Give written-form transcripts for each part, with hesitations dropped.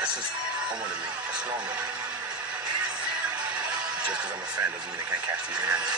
This is normal to me. It's normal. Just because I'm a fan doesn't mean I can't catch these hands.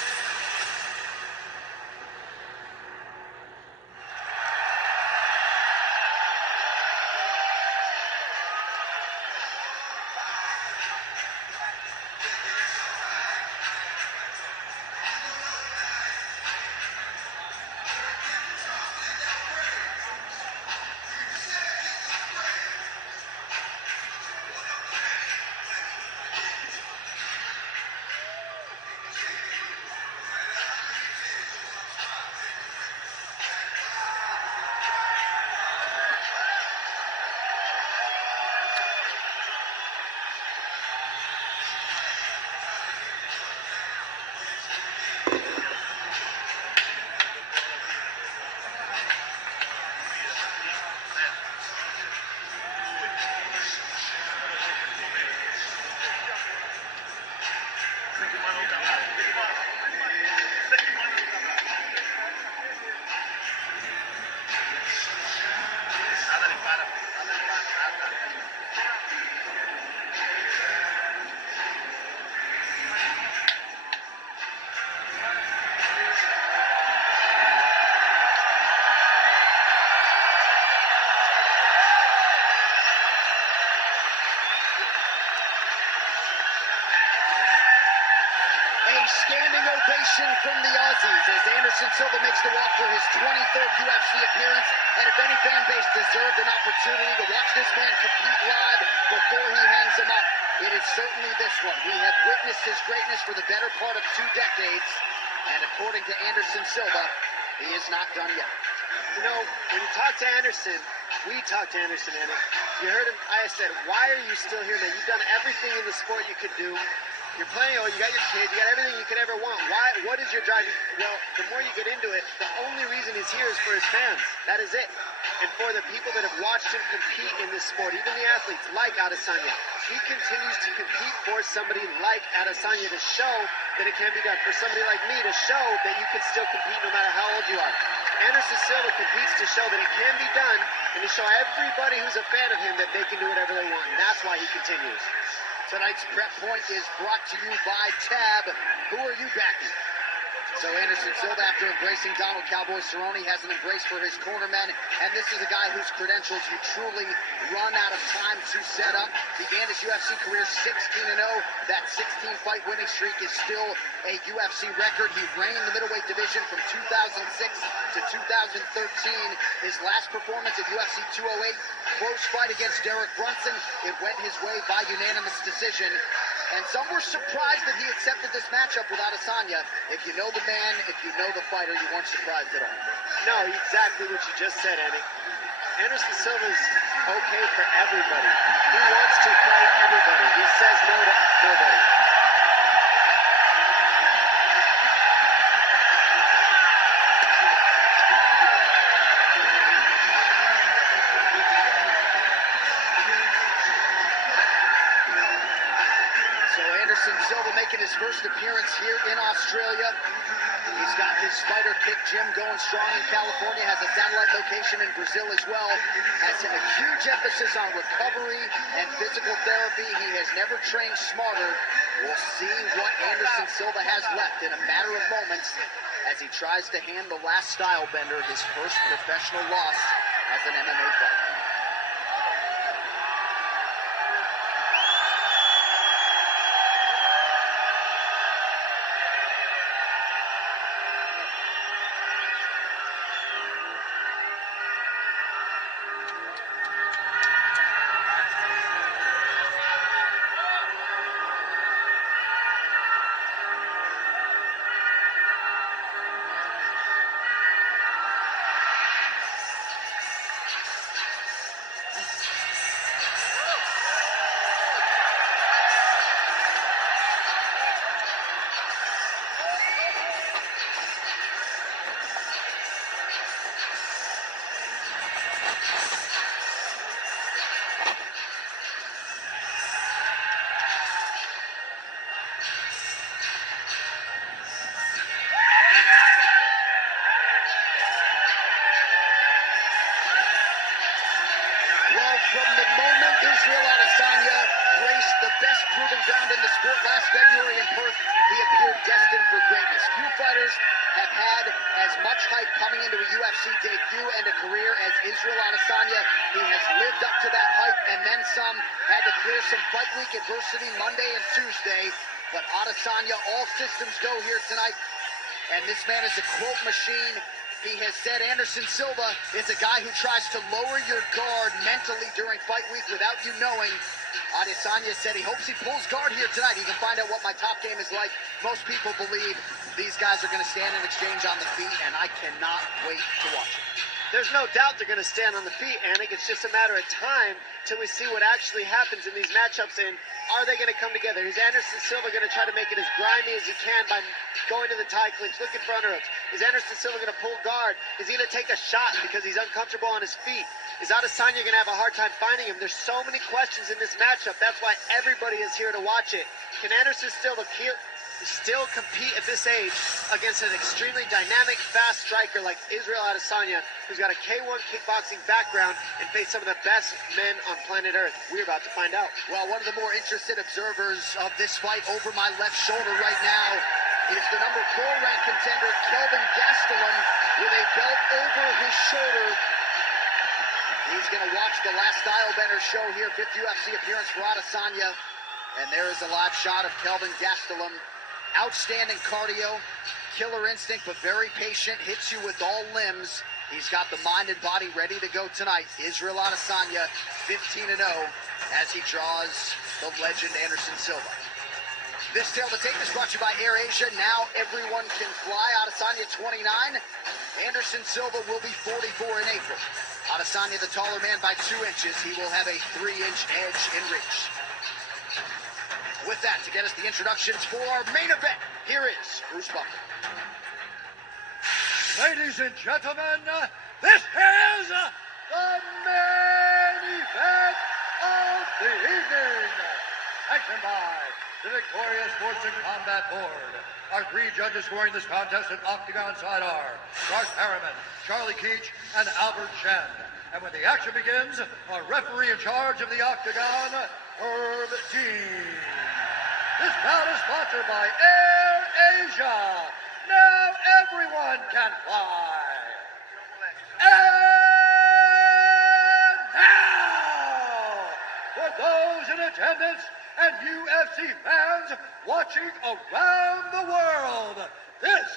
Standing ovation from the Aussies as Anderson Silva makes the walk for his 23rd UFC appearance. And if any fan base deserved an opportunity to watch this man compete live before he hangs him up, it is certainly this one. We have witnessed his greatness for the better part of 2 decades. And according to Anderson Silva, he is not done yet. You know, when you talk to Anderson, we talked to Anderson, Andy. You heard him, I said, why are you still here, man? You've done everything in the sport you could do. You're playing, you got your kids, you got everything you could ever want. Why? What is your drive? Well, the more you get into it, the only reason he's here is for his fans. That is it. And for the people that have watched him compete in this sport, even the athletes like Adesanya, he continues to compete for somebody like Adesanya to show that it can be done. For somebody like me to show that you can still compete no matter how old you are. Anderson Silva competes to show that it can be done and to show everybody who's a fan of him that they can do whatever they want. And that's why he continues. Tonight's Prep Point is brought to you by Tab. Who are you backing? So Anderson Silva, after embracing Donald Cowboy Cerrone, has an embrace for his cornermen. And this is a guy whose credentials you truly run out of time to set up. Began his UFC career 16-0. That 16-fight winning streak is still a UFC record. He reigned the middleweight division from 2006 to 2013. His last performance at UFC 208, close fight against Derek Brunson. It went his way by unanimous decision. And some were surprised that he accepted this matchup with Adesanya. If you know the man, if you know the fighter, you weren't surprised at all. No, exactly what you just said, Andy. Anderson Silva's okay for everybody. He wants to fight everybody. He says no to nobody. Anderson Silva making his first appearance here in Australia. He's got his fighter kick gym going strong in California, has a satellite location in Brazil as well, has a huge emphasis on recovery and physical therapy. He has never trained smarter. We'll see what Anderson Silva has left in a matter of moments as he tries to hand the last style bender his first professional loss as an MMA fighter. sport last February in Perth, he appeared destined for greatness. Few fighters have had as much hype coming into a UFC debut and a career as Israel Adesanya. He has lived up to that hype and then some. Had to clear some fight week adversity Monday and Tuesday, but Adesanya, all systems go here tonight. And this man is a quote machine. He has said Anderson Silva is a guy who tries to lower your guard mentally during fight week without you knowing. Adesanya said he hopes he pulls guard here tonight. He can find out what my top game is like. Most people believe these guys are going to stand and exchange on the feet, and I cannot wait to watch it. There's no doubt they're going to stand on the feet, Anik. It's just a matter of time till we see what actually happens in these matchups, and are they going to come together? Is Anderson Silva going to try to make it as grimy as he can by going to the tie clinch, looking for underhooks? Is Anderson Silva going to pull guard? Is he going to take a shot because he's uncomfortable on his feet? Is Adesanya going to have a hard time finding him? There's so many questions in this matchup. That's why everybody is here to watch it. Can Anderson Silva still compete at this age against an extremely dynamic, fast striker like Israel Adesanya, who's got a K1 kickboxing background and faced some of the best men on planet Earth? We're about to find out. Well, one of the more interested observers of this fight over my left shoulder right now is the number 4 ranked contender, Kelvin Gastelum, with a belt over his shoulder. He's going to watch the last Stylebender show here, 5th UFC appearance for Adesanya. And there is a live shot of Kelvin Gastelum. Outstanding cardio, killer instinct, but very patient, hits you with all limbs. He's got the mind and body ready to go tonight. Israel Adesanya, 15-0, as he draws the legend Anderson Silva. This Tale to Tape is brought to you by Air Asia. Now everyone can fly. Adesanya, 29. Anderson Silva will be 44 in April. Adesanya, the taller man by 2 inches. He will have a 3-inch edge in reach. With that, to get us the introductions for our main event, here is Bruce Buffer. Ladies and gentlemen, this is the main event of the evening. Sanctioned by the Victoria Sports and Combat Board. Our 3 judges scoring this contest at Octagon side are Garth Harriman, Charlie Keach, and Albert Chen. And when the action begins, our referee in charge of the Octagon, Herb Dean. This bout is sponsored by Air Asia. Now everyone can fly. And now, for those in attendance and UFC fans watching around the world, this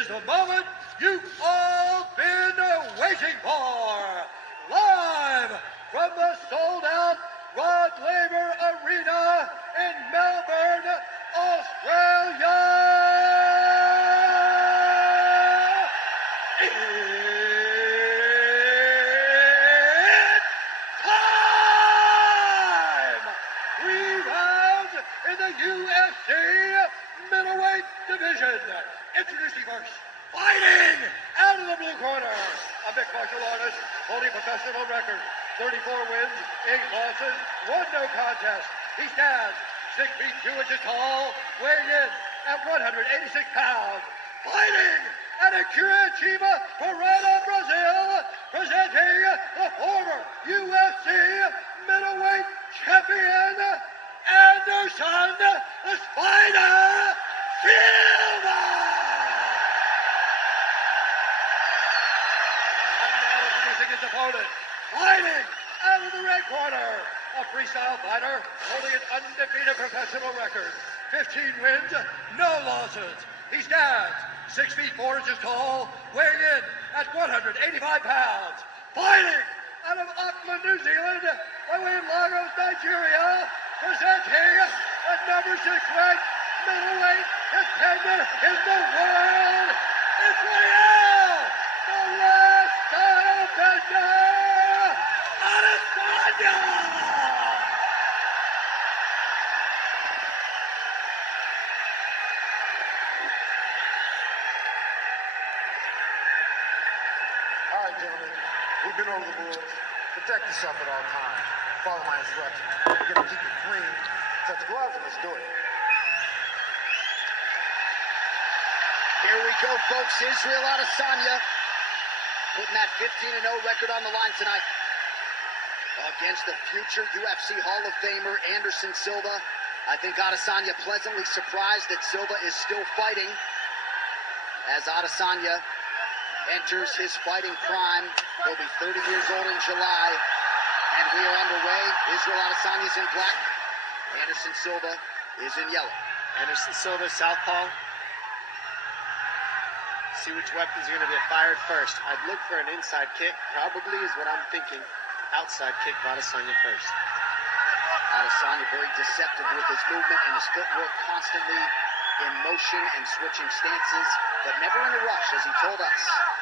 is the moment you've all been waiting for. Live from the sold-out Rod Laver Arena in Melbourne, Australia. It's time! 3 rounds in the UFC middleweight division. Introducing first, fighting out of the blue corner, a mixed martial artist holding professional record. 34 wins, 8 losses, 1 no contest. He stands 6 feet 2 inches tall, weighing in at 186 pounds. Fighting out of Curitiba, Parana, Brazil, presenting the former UFC middleweight champion, Anderson the Spider Silva. And now introducing his opponent. Fighting out of the red corner, a freestyle fighter holding an undefeated professional record. 15 wins, no losses. He stands 6 feet 4 inches tall, weighing in at 185 pounds. Fighting out of Auckland, New Zealand, by way of Lagos, Nigeria, presenting a number 6 ranked middleweight contender in the world, Israel, the last Stylebender. Adesanya! All right, gentlemen, we've been over the rules. Protect yourself at all times. Follow my instructions. We're gonna keep it clean. Touch gloves and let's do it. Here we go, folks. Israel Adesanya putting that 15-0 record on the line tonight against the future UFC Hall of Famer Anderson Silva. I think Adesanya pleasantly surprised that Silva is still fighting. As Adesanya enters his fighting prime, he'll be 30 years old in July. And we are underway. Israel Adesanya is in black. Anderson Silva is in yellow. Anderson Silva, southpaw. See which weapons are going to get fired first. I'd look for an inside kick. Probably is what I'm thinking. Outside kick of Adesanya first. Adesanya very deceptive with his movement and his footwork, constantly in motion and switching stances, but never in a rush, as he told us.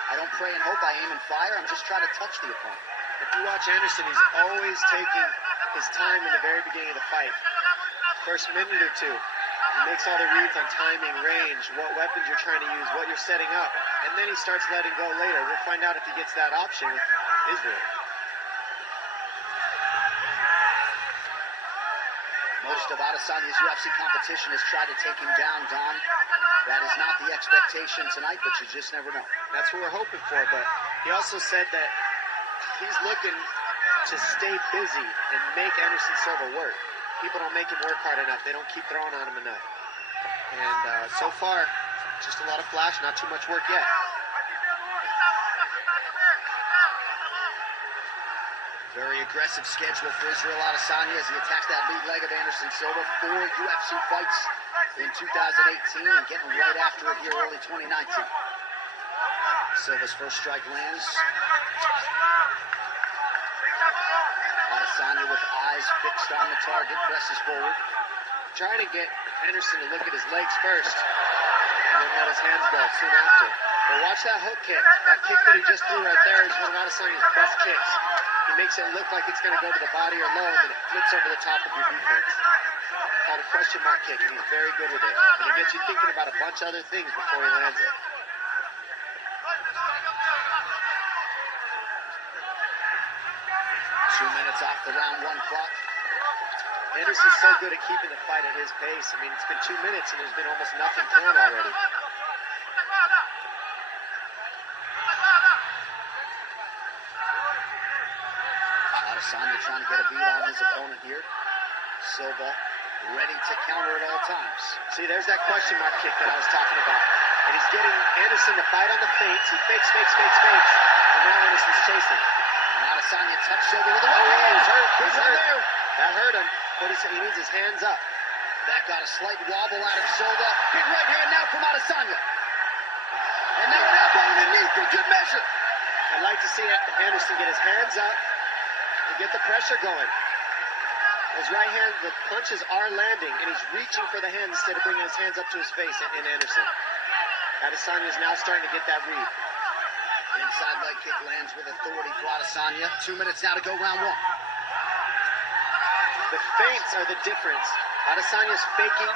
I don't pray and hope, I aim and fire. I'm just trying to touch the opponent. If you watch Anderson, he's always taking his time in the very beginning of the fight. First minute or two, he makes all the reads on timing, range, what weapons you're trying to use, what you're setting up, and then he starts letting go later. We'll find out if he gets that option with Israel. Most of Adesanya's UFC competition has tried to take him down, Don. That is not the expectation tonight, but you just never know. That's what we're hoping for, but he also said that he's looking to stay busy and make Anderson Silva work. People don't make him work hard enough. They don't keep throwing on him enough. And so far, just a lot of flash, not too much work yet. Very aggressive schedule for Israel Adesanya as he attacks that lead leg of Anderson Silva. 4 UFC fights in 2018 and getting right after it here early 2019. Silva's first strike lands. Adesanya with eyes fixed on the target, presses forward. Trying to get Anderson to look at his legs first and then let his hands go soon after. But watch that hook kick. That kick that he just threw right there is one of Adesanya's best kicks. He makes it look like it's going to go to the body or low, and then it flips over the top of your defense. Called a question mark kick, and he's very good with it. And it gets you thinking about a bunch of other things before he lands it. 2 minutes off the round 1 clock. Anderson's so good at keeping the fight at his pace. I mean, it's been 2 minutes, and there's been almost nothing thrown already. Adesanya trying to get a beat on his opponent here. Silva ready to counter at all times. See, there's that question mark kick that I was talking about. And he's getting Anderson to fight on the feints. He fakes. And now Anderson's chasing. And Adesanya touched Silva with a right hand. He's hurt. He's hurt. That hurt him. But he needs his hands up. That got a slight wobble out of Silva. Big right hand now from Adesanya. And now an elbow underneath for good measure. I'd like to see Anderson get his hands up and get the pressure going. His right hand, the punches are landing, and he's reaching for the hand instead of bringing his hands up to his face in Anderson. Adesanya is now starting to get that read. Inside leg kick lands with authority for Adesanya. 2 minutes now to go round 1. The feints are the difference. Adesanya's faking,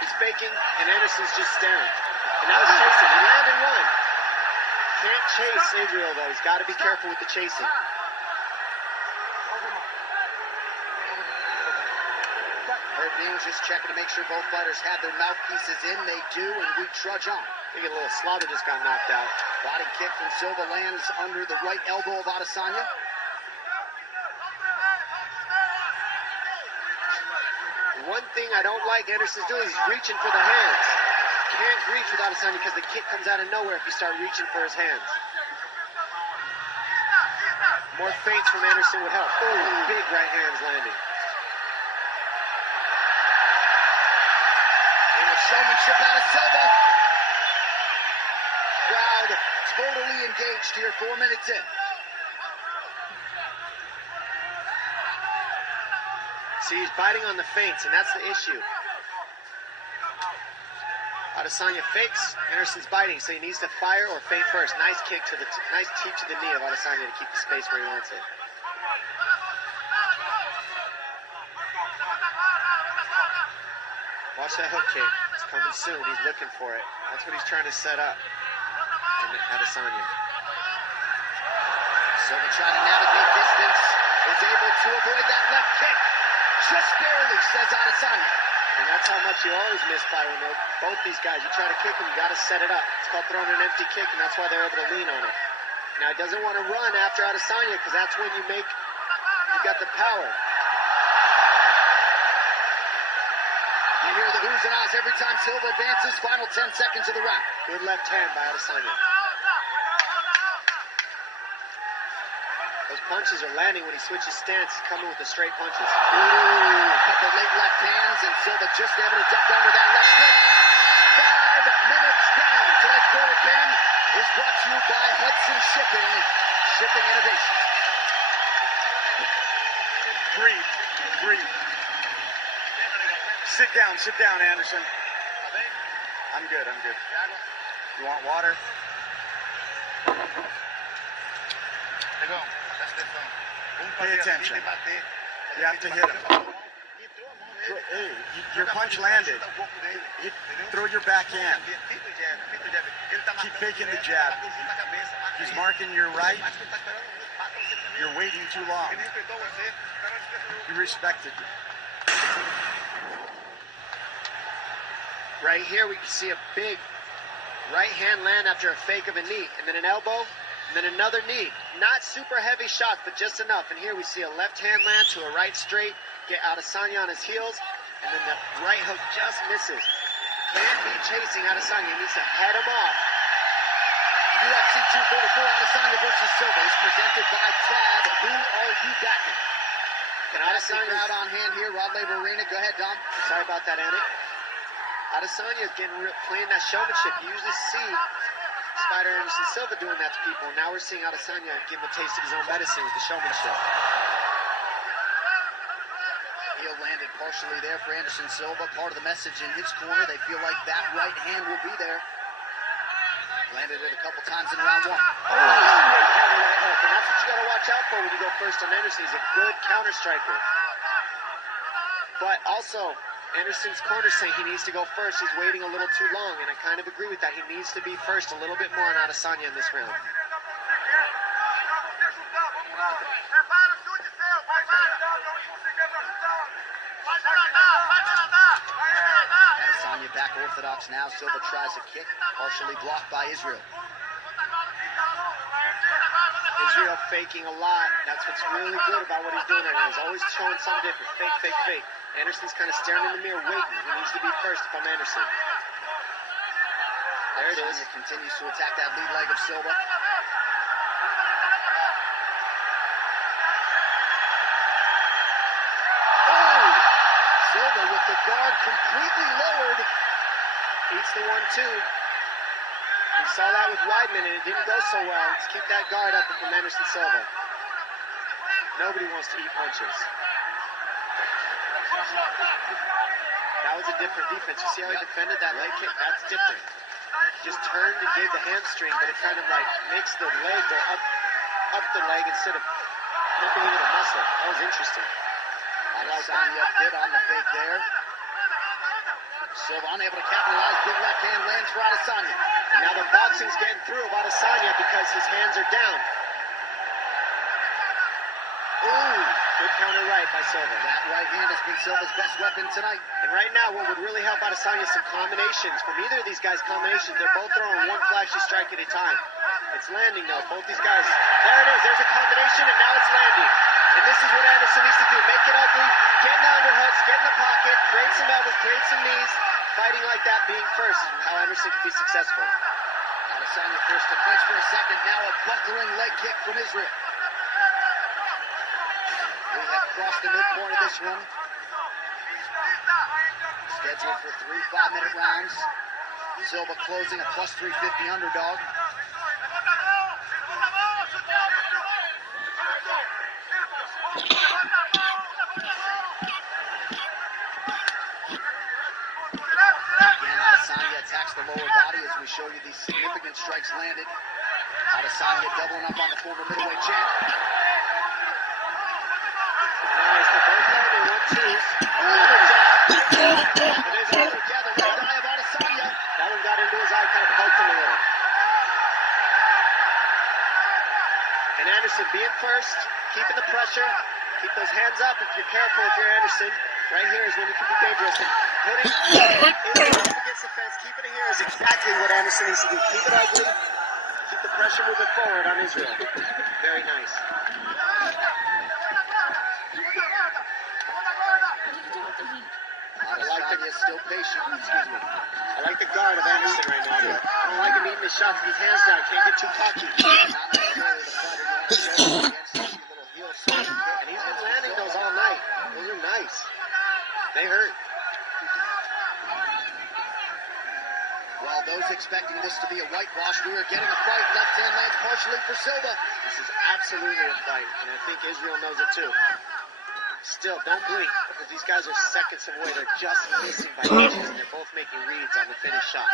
he's faking, and Anderson's just staring. And now he's chasing. He landed one. Can't chase Israel, though. He's got to be careful with the chasing. Herb Dean just checking to make sure both fighters have their mouthpieces in. They do, and we trudge on. I think a little Slaughter just got knocked out. Body kick from Silva lands under the right elbow of Adesanya. One thing I don't like Anderson's doing is he's reaching for the hands. Can't reach with Adesanya because the kick comes out of nowhere if you start reaching for his hands. More feints from Anderson would help. Oh, big right hands landing. Showmanship out of Silva. Crowd totally engaged here 4 minutes in. See, he's biting on the feints, and that's the issue. Adesanya fakes, Anderson's biting, so he needs to fire or feint first. Nice kick to the nice teep to the knee of Adesanya to keep the space where he wants it. Watch that hook kick. It's coming soon. He's looking for it. That's what he's trying to set up. And Adesanya. Silva trying to navigate distance. Is able to avoid that left kick. Just barely, says Adesanya. And that's how much you always miss by when both these guys, you try to kick them, you got to set it up. It's called throwing an empty kick, and that's why they're able to lean on it. Now, he doesn't want to run after Adesanya because that's when you got the power. oohs and ahs every time Silva advances. Final 10 seconds of the round. Good left hand by Adesanya. Those punches are landing when he switches stance. He's coming with the straight punches. Ooh, a couple late left hands, and Silva just able to duck under that left hook. 5 minutes down. Tonight's Gold Pen is brought to you by Hudson Shipping. Shipping innovation. Breathe, breathe. Sit down, Anderson. I'm good. You want water? Pay attention. You have to hit him. Hey, your punch landed. Throw your backhand. Keep faking the jab. He's marking your right. You're waiting too long. He respected you. Right here, we can see a big right hand land after a fake of a knee, and then an elbow, and then another knee. Not super heavy shots, but just enough. And here we see a left hand land to a right straight, get Adesanya on his heels, and then the right hook just misses. Can't be chasing Adesanya. He needs to head him off. UFC 244 Adesanya versus Silva is presented by Tab. Who are you backing? Can Adesanya Adesanya crowd on hand here, Rod Laver Arena. Go ahead, Dom. Sorry about that, Andy. Adesanya is playing that showmanship. You usually see Spider Anderson Silva doing that to people. Now we're seeing Adesanya give him a taste of his own medicine with the showmanship. Heel landed partially there for Anderson Silva. Part of the message in his corner. They feel like that right hand will be there. Landed it a couple times in round 1. Oh, good counter right hook. And that's what you got to watch out for when you go first on Anderson. He's a good counter striker. But also, Anderson's corner saying he needs to go first. He's waiting a little too long, and I kind of agree with that. He needs to be first a little bit more on Adesanya in this round. Adesanya back orthodox now. Silva tries a kick, partially blocked by Israel. Israel faking a lot. That's what's really good about what he's doing right now. He's always showing something different. Fake, fake, fake. Anderson's kind of staring in the mirror, waiting. He needs to be first if I'm Anderson. There it is. Continues to attack that lead leg of Silva. Oh! Silva with the guard completely lowered. Eats the 1-2. We saw that with Weidman, and it didn't go so well. Let's keep that guard up from Anderson Silva. Nobody wants to eat punches. That was a different defense. You see how he defended that leg kick? That's different. He just turned and gave the hamstring, but it kind of like makes the leg go up the leg instead of pumping into the muscle. That was interesting. Adesanya bit on the fake there. Silva unable to capitalize. Big left hand lands for Adesanya. And now the boxing's getting through of Adesanya because his hands are down. Ooh, good counter right by Silva. That right hand has been Silva's best weapon tonight. And right now, what would really help Adesanya is some combinations. From either of these guys' combinations, they're both throwing one flashy strike at a time. It's landing, though. Both these guys. There it is. There's a combination, and now it's landing. And this is what Anderson needs to do. Make it ugly, get in the underhooks, get in the pocket, create some elbows, create some knees. Fighting like that, being first, is how Anderson can be successful. Adesanya forced to flinch for a second. Now a buckling leg kick from Israel. We have crossed the midpoint of this one. Scheduled for 3 5-minute rounds. Silva closing a plus 350 underdog. Again, Adesanya attacks the lower body as we show you these significant strikes landed. Adesanya doubling up on the former middleweight champ. Nice, they're both there, they 1-2s. It is over. Yeah, the right eye of Adesanya. That one got into his eye, kind of poked him a little. And Anderson being first, keeping the pressure, keep those hands up if you're careful if you're Anderson. Right here is when you can be dangerous. And putting it up against the fence, keeping it here is exactly what Anderson needs to do. Keep it ugly, keep the pressure moving forward on Israel. Very nice. I like the Adesanya is still patient. Excuse me. I like the guard of Anderson right now, but I don't like him eating his shots with his hands down. Can't get too cocky. Not necessarily the fighter you want to go against. A little heel swing. And he's been landing those all night. Those are nice. They hurt. While those expecting this to be a whitewash, we are getting a fight. Left hand lands partially for Silva. This is absolutely a fight, and I think Israel knows it too. Still, don't blink, because these guys are seconds away. They're just missing by inches, and they're both making reads on the finished shot.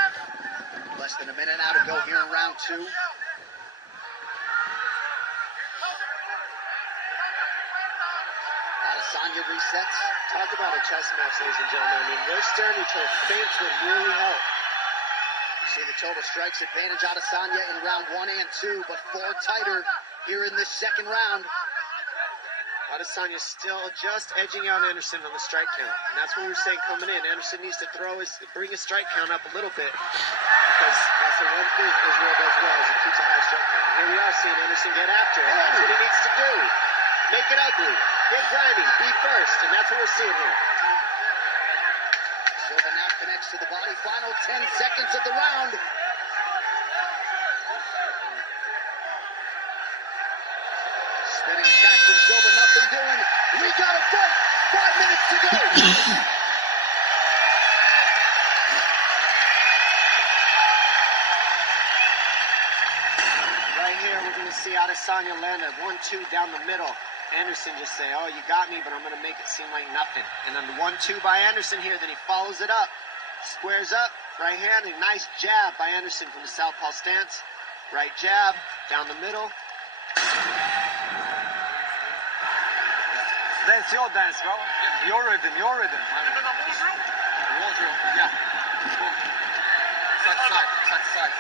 Less than a minute now to go here in round 2. Adesanya resets. Talk about a chess match, ladies and gentlemen. I mean, they're staring at each other. Feints would really help. You see the total strikes advantage Adesanya in round 1 and 2, but 4 tighter here in this second round. Adesanya still just edging out Anderson on the strike count. And that's what we were saying coming in. Anderson needs to bring his strike count up a little bit, because that's the one thing Israel does well, is he keeps a high strike count. Here we are seeing Anderson get after it. That's what he needs to do. Make it ugly. Get grimy. Be first. And that's what we're seeing here. Silva now connects to the body. Final 10 seconds of the round. Spinning attack from Silva, nothing doing. We got a fight. 5 minutes to go. Right here, we're going to see Adesanya land a 1-2 down the middle. Anderson just say, oh, you got me, but I'm going to make it seem like nothing. And then the 1-2 by Anderson here, then he follows it up. Squares up, right hand, a nice jab by Anderson from the southpaw stance. Right jab, down the middle. That's your dance, bro. Your rhythm, your rhythm. Wardrobe, yeah. Side to side, side to side.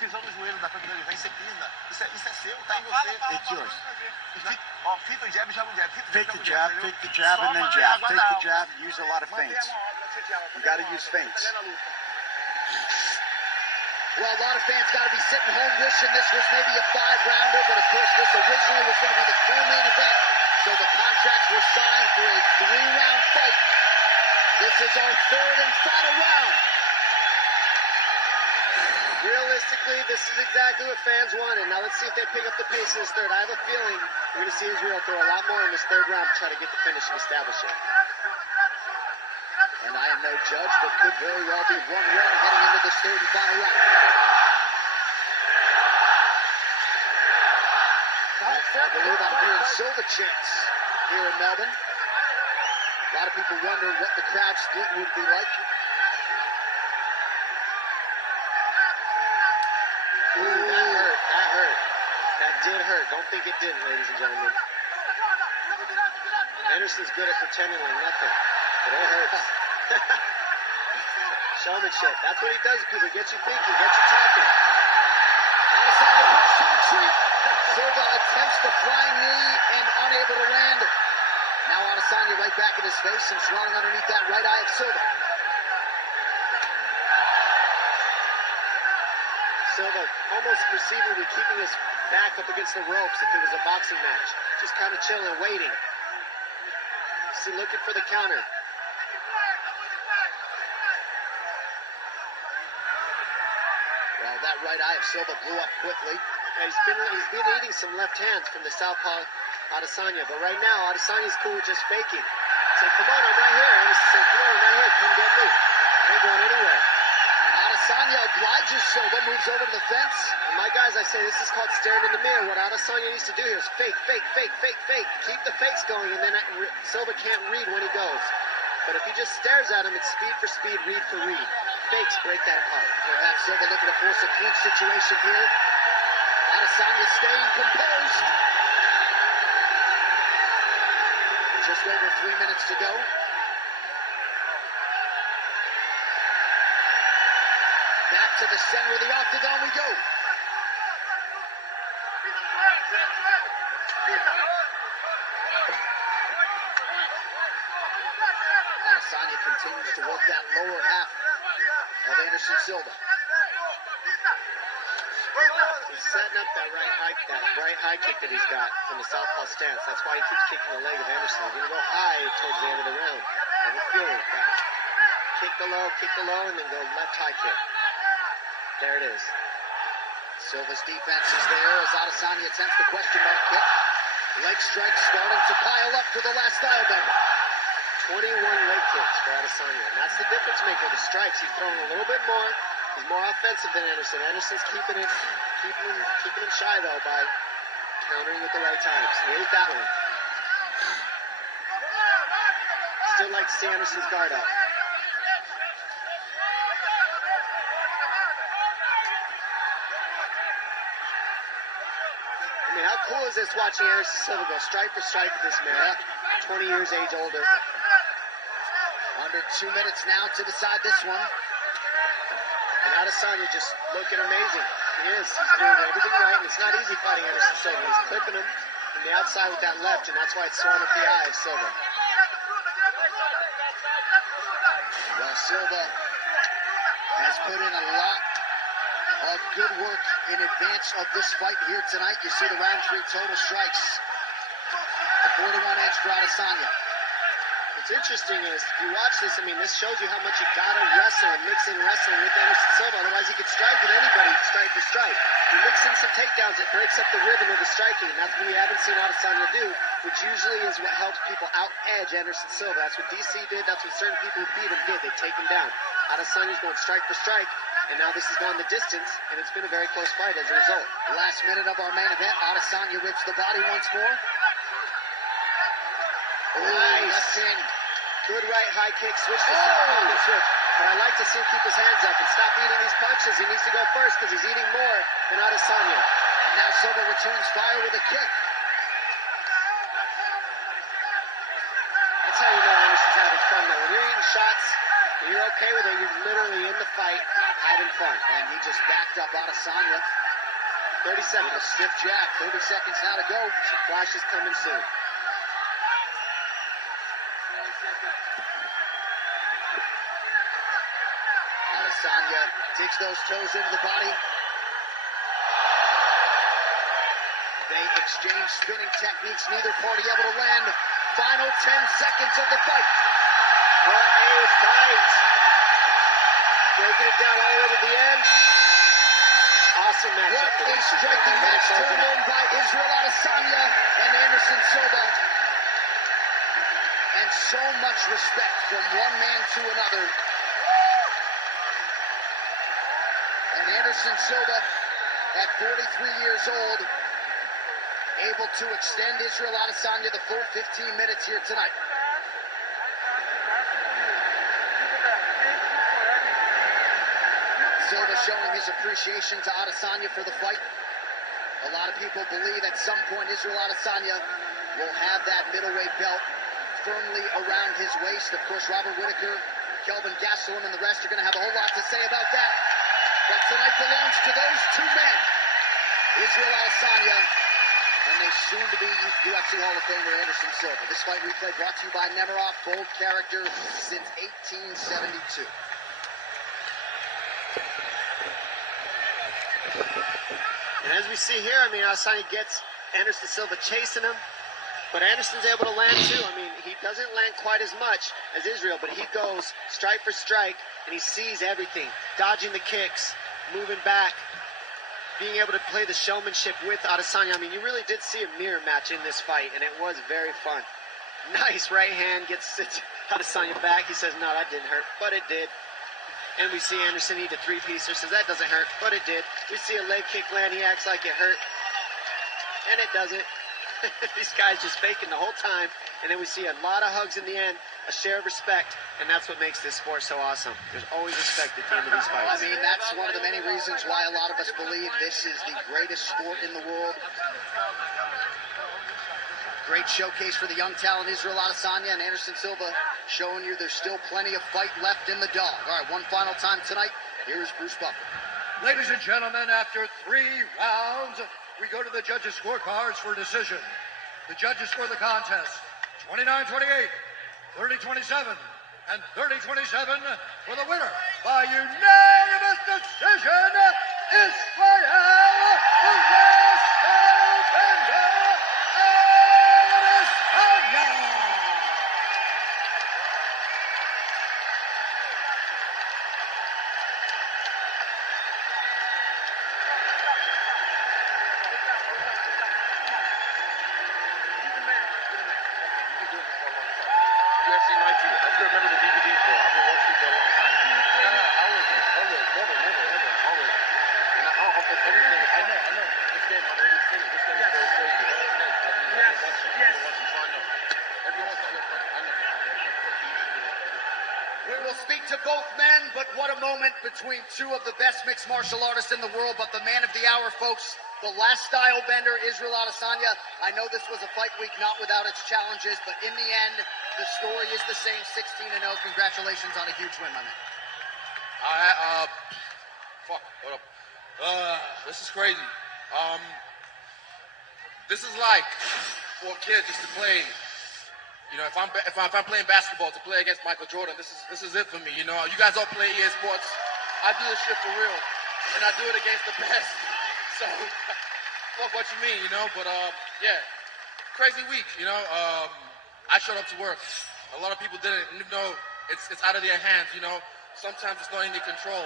Pisou no joelho da frente dele, vem, você pisa. Isso é seu, tá em você. It's yours. Ó, fita o jab, joga o jab. Take the jab, and then jab. Take the jab, use a lot of feints. You got to use feints. Well, a lot of fans got to be sitting home wishing this was maybe a 5-rounder, but of course this originally was going to be the co-main event. So the contracts were signed for a 3-round fight. This is our 3rd and final round. Realistically, this is exactly what fans wanted. Now let's see if they pick up the pace in this third. I have a feeling we're going to see Israel throw a lot more in this 3rd round to try to get the finish and establish it. And I am no judge, but could very well be 1 round heading into this 3rd and final round. I believe I'm hearing Silva chants here in Melbourne. A lot of people wonder what the crowd split would be like. Ooh, that hurt. That hurt. That did hurt. Don't think it didn't, ladies and gentlemen. Anderson's good at pretending like nothing, but it hurts. Showmanship. That's what he does, people. Gets you thinking, gets you talking. Adesanya goes to retreat. Silva attempts the flying knee and unable to land. Now Adesanya right back in his face and swelling underneath that right eye of Silva. Silva almost perceivably keeping his back up against the ropes if it was a boxing match. Just kind of chilling, waiting. See, looking for the counter. Well, that right eye of Silva blew up quickly. Yeah, he's been eating some left hands from the southpaw Adesanya, but right now Adesanya's cool with just faking. Say, come on, I'm right here. Anderson said, come on, I'm right here. Come get me. I ain't going anywhere. And Adesanya obliges Silva, moves over to the fence. And my guys, I say this is called staring in the mirror. What Adesanya needs to do here is fake, fake, fake, fake, fake. Keep the fakes going, and then Silva can't read when he goes. But if he just stares at him, it's speed for speed, read for read. Fakes break that apart. Perhaps Silva looking to force a clinch situation here. Adesanya staying composed. Just over 3 minutes to go. Back to the center of the octagon we go. Adesanya continues to work that lower half of Anderson Silva. He's setting up that right high kick that he's got from the southpaw stance. That's why he keeps kicking the leg of Anderson. He's going to go high towards the end of the round. I have a feeling that kick the low, and then go left high kick. There it is. Silva's defense is there as Adesanya attempts the question mark kick. Leg strike starting to pile up for the last style bender. 21 leg kicks for Adesanya, and that's the difference maker. The strikes, he's throwing a little bit more. He's more offensive than Anderson. Anderson's keeping him shy though by countering at the right times. Here's that one. Still like to see Anderson's guard up. I mean, how cool is this watching Anderson Silva go strike for strike with this man? 20 years age older. Under 2 minutes now to decide this one. And Adesanya just looking amazing. He is. He's doing everything right, and it's not easy fighting Anderson Silva. He's clipping him from the outside with that left, and that's why it's throwing up the eye of Silva. Well, Silva has put in a lot of good work in advance of this fight here tonight. You see the round 3 total strikes. 4-1 edge for Adesanya. What's interesting is, if you watch this, I mean, this shows you how much you gotta wrestle and mix in wrestling with Anderson Silva. Otherwise, he could strike with anybody, strike for strike. You mix in some takedowns, it breaks up the rhythm of the striking, and that's what we haven't seen Adesanya do, which usually is what helps people out-edge Anderson Silva. That's what DC did, that's what certain people who beat him did. They take him down. Adesanya's going strike for strike, and now this has gone the distance, and it's been a very close fight as a result. Last minute of our main event, Adesanya rips the body once more. Nice. Left hand. Good right high kick, switch to pocket switch. But I like to see him keep his hands up and stop eating these punches. He needs to go first because he's eating more than Adesanya. And now Silva returns fire with a kick. That's how you know Anderson's having fun though. When you're eating shots and you're okay with it, you're literally in the fight having fun. And he just backed up Adesanya. 30 seconds. With a stiff jab. 30 seconds now to go. Some flashes coming soon. Adesanya digs those toes into the body. They exchange spinning techniques, neither party able to land. Final 10 seconds of the fight. What a fight. Breaking it down all the way to the end. Awesome matchup. What a striking match turned on by Israel Adesanya and Anderson Silva. And so much respect from one man to another. And Anderson Silva, at 43 years old, able to extend Israel Adesanya the full 15 minutes here tonight. Silva showing his appreciation to Adesanya for the fight. A lot of people believe at some point Israel Adesanya will have that middleweight belt firmly around his waist. Of course, Robert Whittaker, Kelvin Gastelum, and the rest are going to have a whole lot to say about that. But tonight belongs to those two men, Israel Adesanya and the soon-to-be UFC Hall of Famer Anderson Silva. This fight replay brought to you by Nemiroff, bold character since 1872. And as we see here, I mean, Adesanya gets Anderson Silva chasing him, but Anderson's able to land too. I mean, he doesn't land quite as much as Israel, but he goes strike for strike, and he sees everything. Dodging the kicks, moving back, being able to play the showmanship with Adesanya. I mean, you really did see a mirror match in this fight, and it was very fun. Nice right hand, gets Adesanya back. He says, no, that didn't hurt, but it did. And we see Anderson eat a three-piecer, says that doesn't hurt, but it did. We see a leg kick land, he acts like it hurt, and it doesn't. These guys just faking the whole time, and then we see a lot of hugs in the end, a share of respect, and that's what makes this sport so awesome. There's always respect at the end of these fights. I mean, that's one of the many reasons why a lot of us believe this is the greatest sport in the world. Great showcase for the young talent Israel Adesanya and Anderson Silva, showing you there's still plenty of fight left in the dog. All right, one final time tonight. Here is Bruce Buffer. Ladies and gentlemen, after 3 rounds, we go to the judges' scorecards for decision. The judges score the contest 29-28, 30-27, and 30-27 for the winner by unanimous decision, Israel I still remember the DVDs, bro. I've been watching it for a long time. Always, never, always. And everything, I know. This game, I've already seen it. This game is very crazy. Yes. So I know. Everyone's on your front. I know. We will speak to both men, but what a moment between two of the best mixed martial artists in the world. But the man of the hour, folks, the last style bender, Israel Adesanya. I know this was a fight week not without its challenges, but in the end, the story is the same, 16-0. Congratulations on a huge win, my man. What up? This is crazy. This is like for a kid just to play. You know, if I'm playing basketball to play against Michael Jordan, this is it for me. You know, you guys all play EA Sports. I do this shit for real, and I do it against the best. So, fuck what you mean, you know. But yeah, crazy week. You know, I showed up to work. A lot of people didn't. You know, it's out of their hands. You know, sometimes it's not in their control.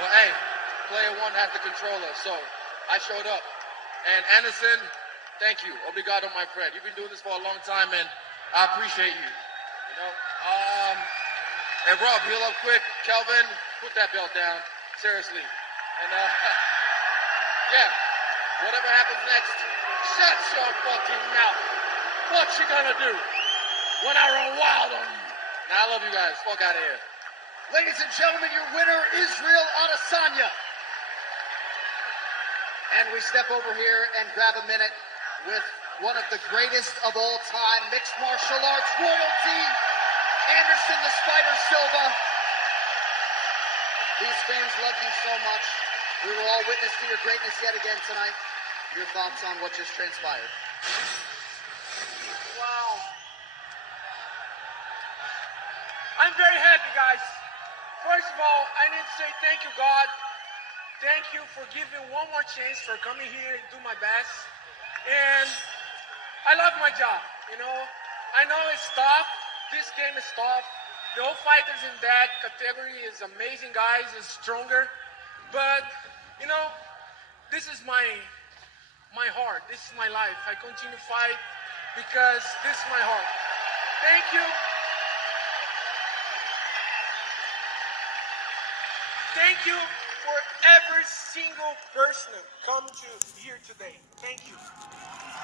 But hey, player one has the controller, so I showed up. And Anderson, thank you. Obrigado, my friend. You've been doing this for a long time, and I appreciate you. You know? And Rob, heal up quick. Kelvin, put that belt down. Seriously. And, yeah. Whatever happens next, shut your fucking mouth. What you gonna do when I run wild on you? Now, I love you guys. Fuck out of here. Ladies and gentlemen, your winner, Israel Adesanya. And we step over here and grab a minute with one of the greatest of all time, mixed martial arts royalty, Anderson the Spider Silva. These fans love you so much. We were all witness to your greatness yet again tonight. Your thoughts on what just transpired? Wow. I'm very happy, guys. First of all, I need to say thank you, God. Thank you for giving one more chance for coming here and do my best. And I love my job, you know. I know it's tough. This game is tough. No fighters in that category is amazing, guys. Is stronger. But, you know, this is my heart. This is my life. I continue to fight because this is my heart. Thank you. Thank you for every single person come to here today. Thank you.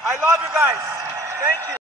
I love you guys. Thank you.